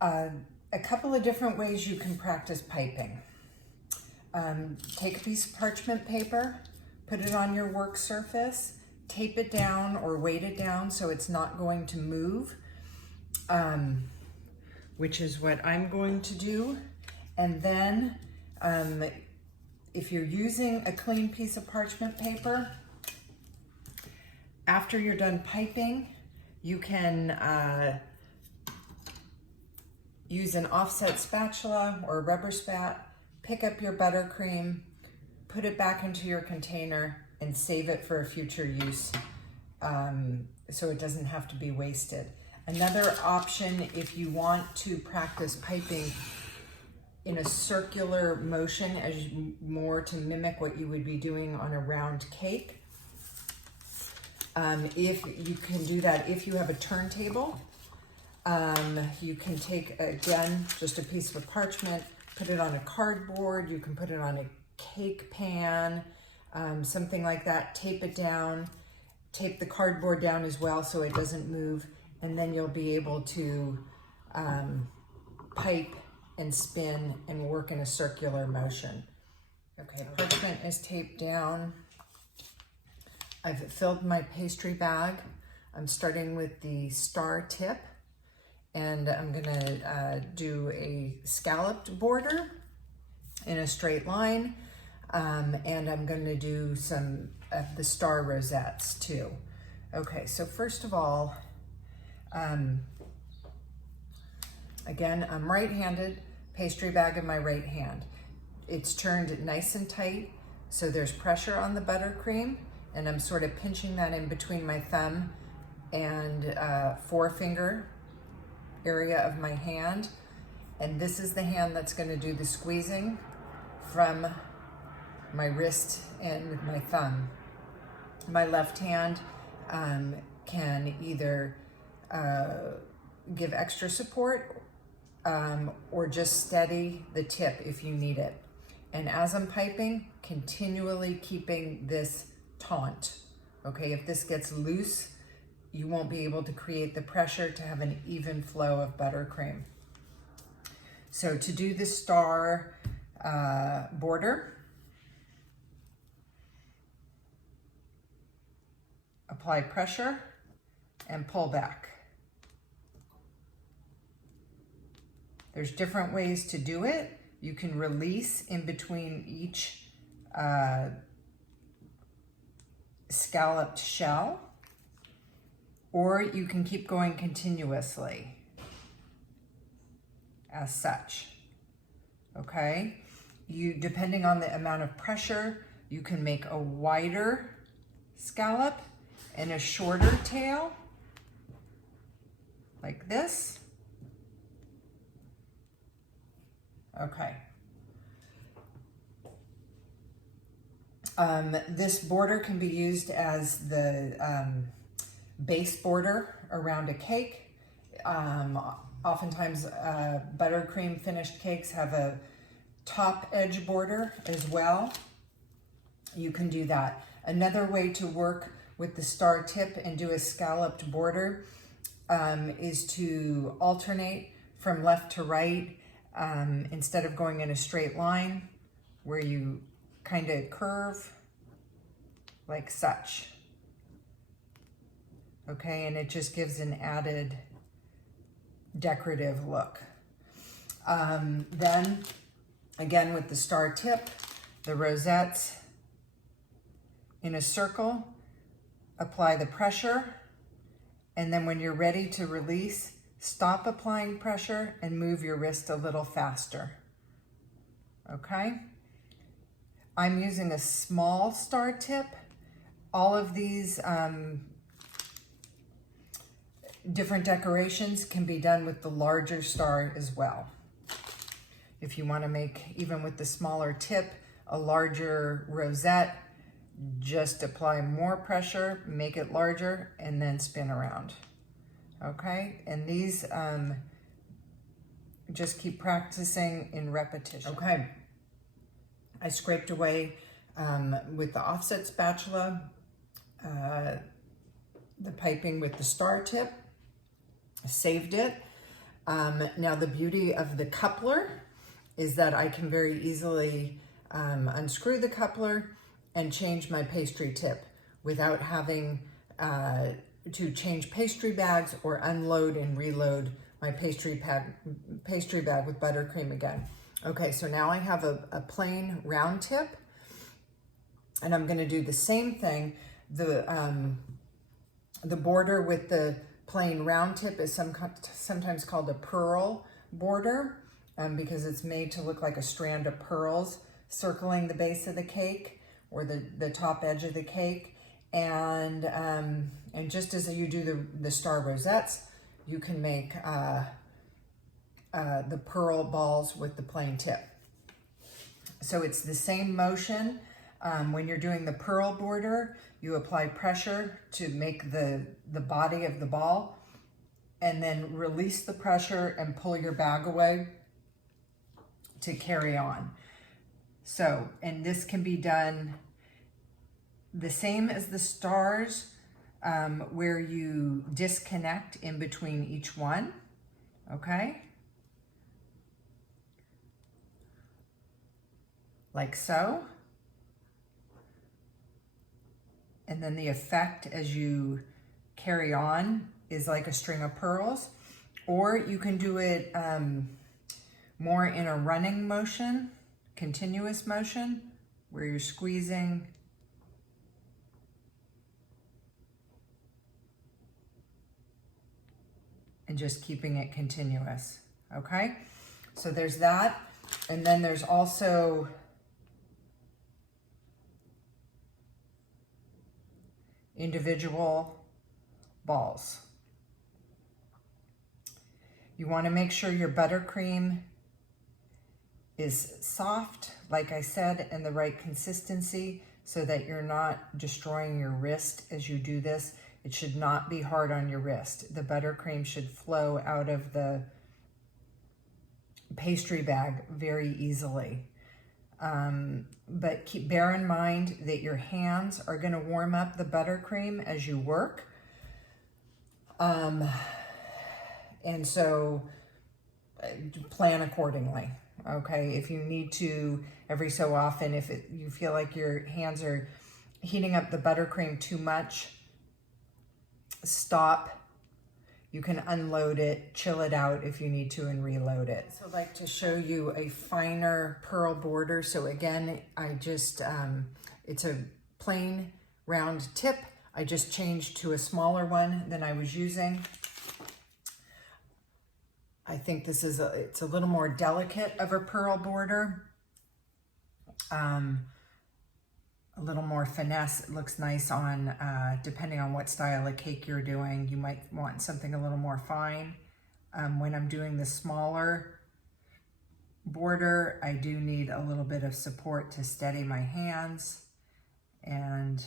A couple of different ways you can practice piping. Take a piece of parchment paper, put it on your work surface, tape it down or weight it down so it's not going to move, which is what I'm going to do. And then if you're using a clean piece of parchment paper, after you're done piping, you can use an offset spatula or a rubber spat, pick up your buttercream, put it back into your container and save it for a future use so it doesn't have to be wasted. Another option, if you want to practice piping in a circular motion as more to mimic what you would be doing on a round cake, if you can do that, if you have a turntable, you can take, again, just a piece of parchment, put it on a cardboard, you can put it on a cake pan, something like that, tape it down, tape the cardboard down as well so it doesn't move, and then you'll be able to pipe and spin and work in a circular motion. Okay, parchment is taped down. I've filled my pastry bag. I'm starting with the star tip, and I'm gonna do a scalloped border in a straight line, and I'm gonna do some of the star rosettes too. Okay, so first of all, again, I'm right-handed, pastry bag in my right hand. It's turned nice and tight, so there's pressure on the buttercream, and I'm sort of pinching that in between my thumb and forefinger area of my hand. And this is the hand that's going to do the squeezing from my wrist and my thumb. My left hand can either give extra support or just steady the tip if you need it. And as I'm piping, continually keeping this taut. Okay, if this gets loose, you won't be able to create the pressure to have an even flow of buttercream. So to do the star border, apply pressure and pull back. There's different ways to do it. You can release in between each scalloped shell, or you can keep going continuously as such. Okay, depending on the amount of pressure, you can make a wider scallop and a shorter tail like this. Okay. This border can be used as the base border around a cake. Oftentimes buttercream finished cakes have a top edge border as well. You can do that. Another way to work with the star tip and do a scalloped border is to alternate from left to right instead of going in a straight line where you kind of curve like such. Okay, and it just gives an added decorative look. Then again with the star tip, the rosettes in a circle, apply the pressure, and then when you're ready to release, stop applying pressure and move your wrist a little faster. Okay? I'm using a small star tip. All of these different decorations can be done with the larger star as well. If you want to make, even with the smaller tip, a larger rosette, just apply more pressure, make it larger, and then spin around. Okay, and these just keep practicing in repetition. Okay, I scraped away with the offset spatula the piping with the star tip, saved it. Now the beauty of the coupler is that I can very easily unscrew the coupler and change my pastry tip without having to change pastry bags or unload and reload my pastry bag with buttercream again. Okay, so now I have a plain round tip, and I'm going to do the same thing. The border with the plain round tip is sometimes called a pearl border because it's made to look like a strand of pearls circling the base of the cake or the top edge of the cake. And just as you do the star rosettes, you can make the pearl balls with the plain tip. So it's the same motion. When you're doing the pearl border, you apply pressure to make the body of the ball, and then release the pressure and pull your bag away to carry on. So, and this can be done the same as the stars, where you disconnect in between each one, okay? Like so. And then the effect as you carry on is like a string of pearls. Or you can do it more in a running motion, continuous motion, where you're squeezing and just keeping it continuous, okay? So there's that. And then there's also individual balls. You want to make sure your buttercream is soft, like I said, and the right consistency so that you're not destroying your wrist as you do this. It should not be hard on your wrist. The buttercream should flow out of the pastry bag very easily. But bear in mind that your hands are going to warm up the buttercream as you work. And so plan accordingly, okay? If you need to, every so often, if you feel like your hands are heating up the buttercream too much, stop. You can unload it, chill it out if you need to, and reload it. So I'd like to show you a finer pearl border. So again, I just, it's a plain round tip. I just changed to a smaller one than I was using. I think this is it's a little more delicate of a pearl border. A little more finesse. It looks nice on, depending on what style of cake you're doing. You might want something a little more fine. When I'm doing the smaller border, I do need a little bit of support to steady my hands, and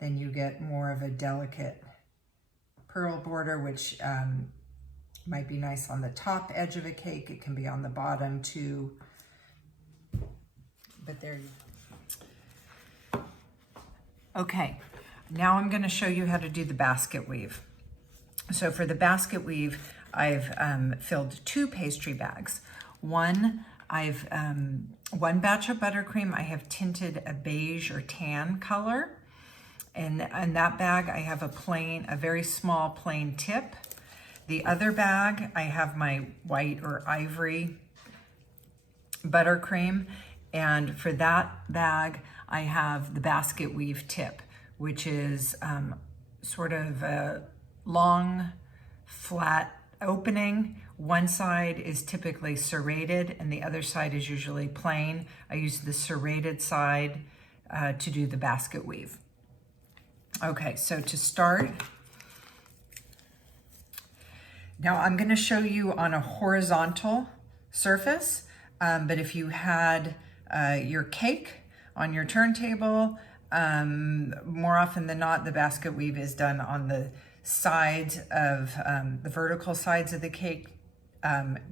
then you get more of a delicate pearl border, which might be nice on the top edge of a cake. It can be on the bottom too, but there you go. Okay, now I'm going to show you how to do the basket weave. So for the basket weave, I've filled 2 pastry bags. One batch of buttercream, I have tinted a beige or tan color. And in that bag, I have a very small plain tip. The other bag, I have my white or ivory buttercream. And for that bag, I have the basket weave tip, which is sort of a long, flat opening. One side is typically serrated and the other side is usually plain. I use the serrated side to do the basket weave. Okay, so to start, now I'm going to show you on a horizontal surface, but if you had your cake on your turntable, more often than not, the basket weave is done on the sides of the vertical sides of the cake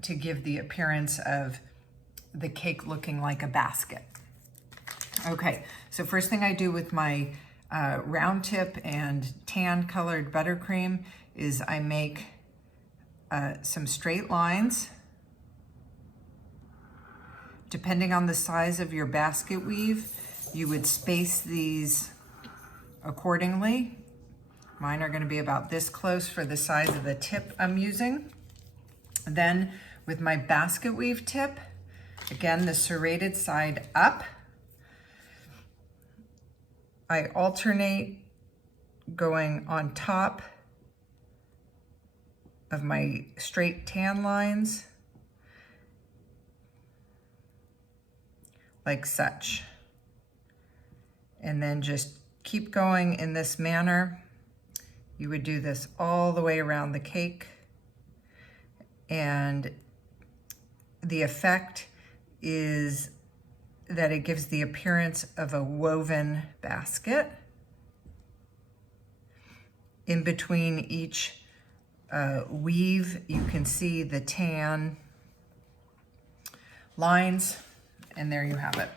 to give the appearance of the cake looking like a basket. Okay, so first thing I do with my round tip and tan colored buttercream is I make some straight lines. Depending on the size of your basket weave, you would space these accordingly. Mine are going to be about this close for the size of the tip I'm using. Then with my basket weave tip, again, the serrated side up, I alternate going on top of my straight tan lines like such. And then just keep going in this manner. You would do this all the way around the cake. And the effect is that it gives the appearance of a woven basket. In between each weave, you can see the tan lines, and there you have it.